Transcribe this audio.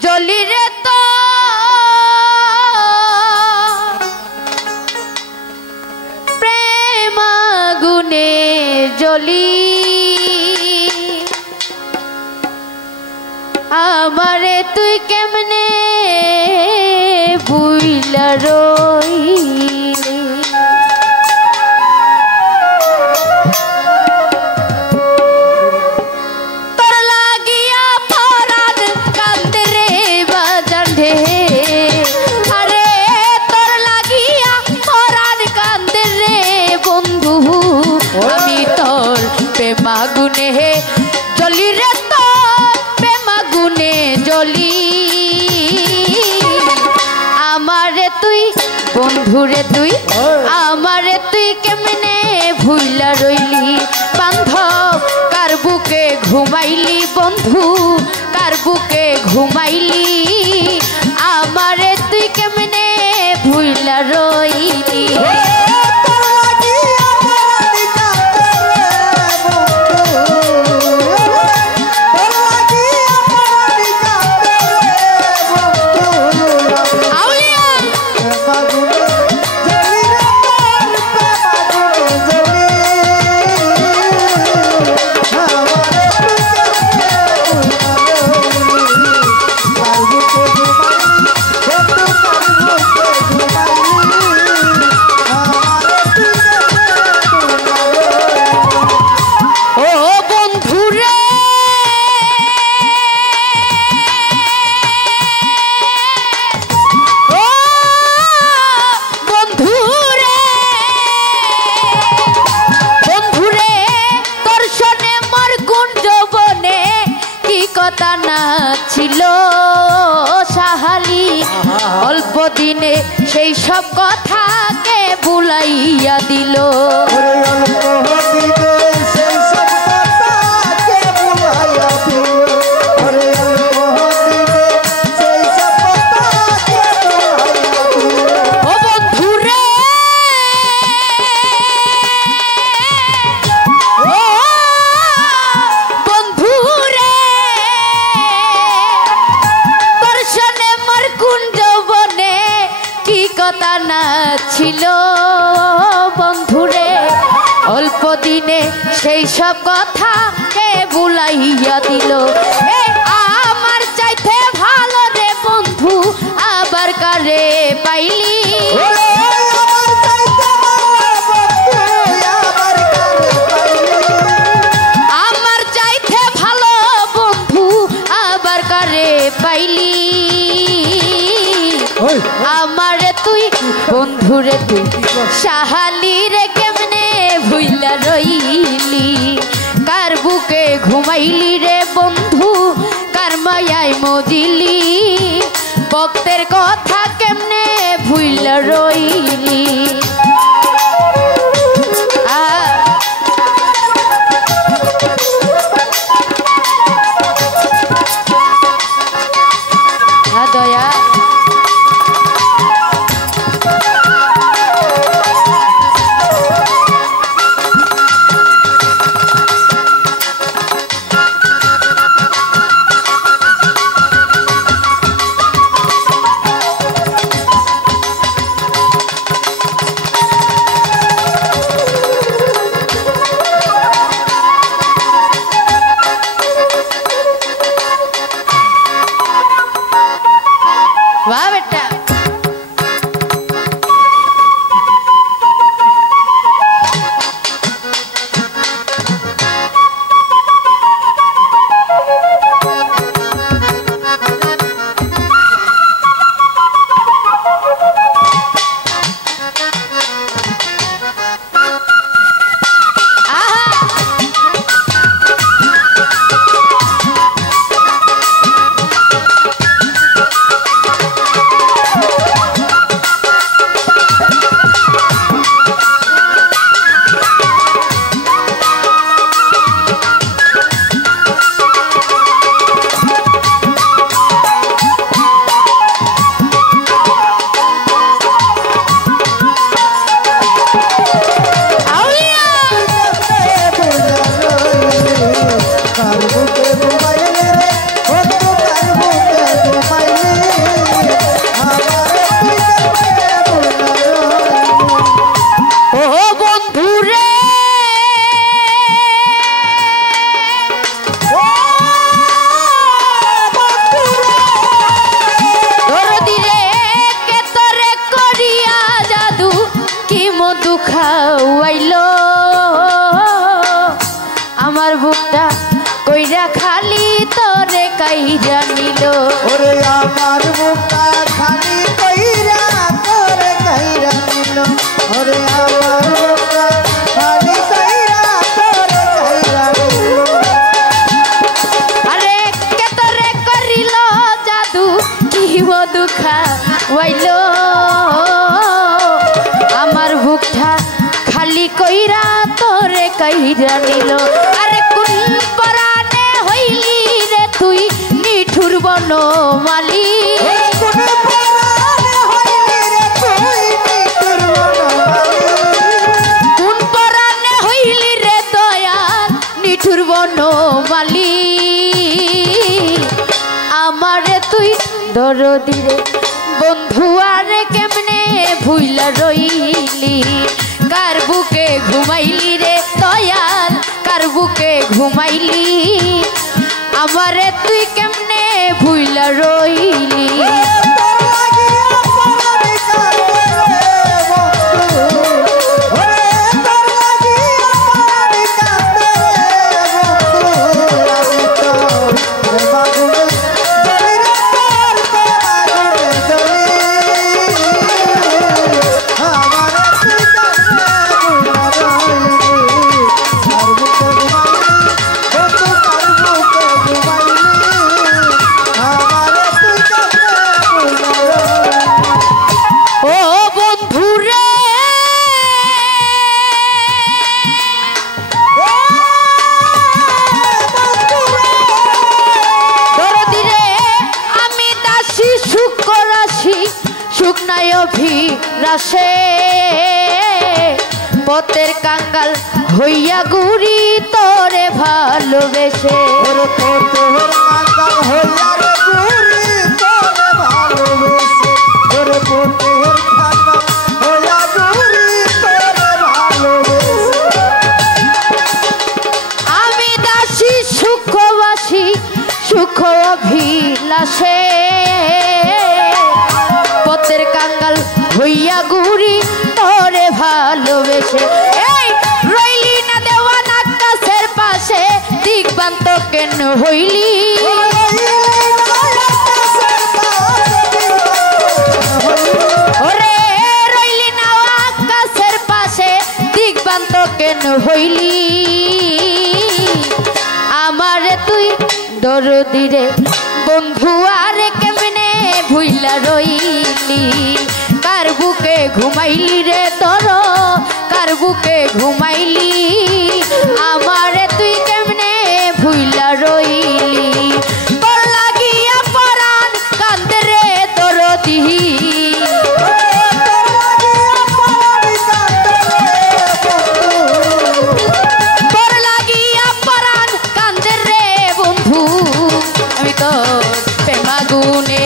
জলি রে তো প্রেম আগুনে জলি আমারে তুই কেমনে বুইলা রইলি তোর লাগিয়া পরাণ কান্দে রে বাজান ঢে আরে তোর লাগিয়া পরাণ কান্দে রে বন্ধু আমি তোর প্রেম আগুনে জলি রে তোর প্রেম আগুনে জলি আমারে তুই বন্ধুরে তুই আমারে তুই কেমনে ভুইলা রইলি বান্ধব কার বুকে ঘুমাইলি বন্ধু কার বুকে ঘুমাইলি আমারে তুই কেমনে ভুইলা রইলি ছিল সাহালি অল্প দিনে সেই সব কথাকে ভুলাইয়া দিল ছিল বন্ধুরে অল্প দিনে সেই সব কথা কে ভুলাইয়া দিল আমার চাইতে ভালো রে বন্ধু আবার কারে পাইলি আমার চাইতে ভালো বন্ধু আবার কারে পাইলি আমারে তুই বন্ধুরে তুই সাহালি রে কেমনে ভুইলা রইলি কার বুকে ঘুমাইলি রে বন্ধু কার মায়ায় মজিলি ভক্তের কথা কেমনে ভুইলা রইলি দয়া খালি তোরে কাইরা নিল ওরে আমার বুকটা খালি কইরা তোরে কাইরা নিল ওরে আমার বুকটা খালি কইরা তোরে কাইরা নিল আরে কে তোরে করিল জাদু কি মধু খাওয়াইল আমার বুকটা খালি কইরা তোরে কাইরা নিল আরে কোন পরাণে হইলি রে তুই নিঠুর বনমালী কোন পরাণে হইলি রে দয়াল নিঠুর বনমালী আমারে তুই দরদি রে বন্ধু আরে কেমনে ভুইলা রইলি কার বুকে ঘুমাইলি রে দয়াল কার বুকে ঘুমাইলি আমারে তুই কেমনে ভুইলা রইলি রাশে পথের কাঙ্গাল হইয়া ঘুরি তোরে ভালোবেসে আমি দাসী সুখবাসী সুখ অভিলাষে পথের কাঙ্গাল হইয়া ঘুরি তোরে ভালোবেসে এই রইলি না দেওয়ান আকাশের পাশে দিগবান্ত কেন হইলি ওরে রইলি না আকাশের পাশে দিগবান্ত কেন হইলি আমারে তুই দরদি রে বন্ধু আরে কেমনে ভুইলা রইলি কার বুকে ঘুমাইলি রে তোর কার বুকে ঘুমাইলি আমারে তুই কেমনে ভুইলা রইলি তোর লাগিয়া পরাণ কান্দে রে দরদি তোর লাগিয়া পরাণ কান্দে রে বন্ধু আমি তো প্রেমাগুনে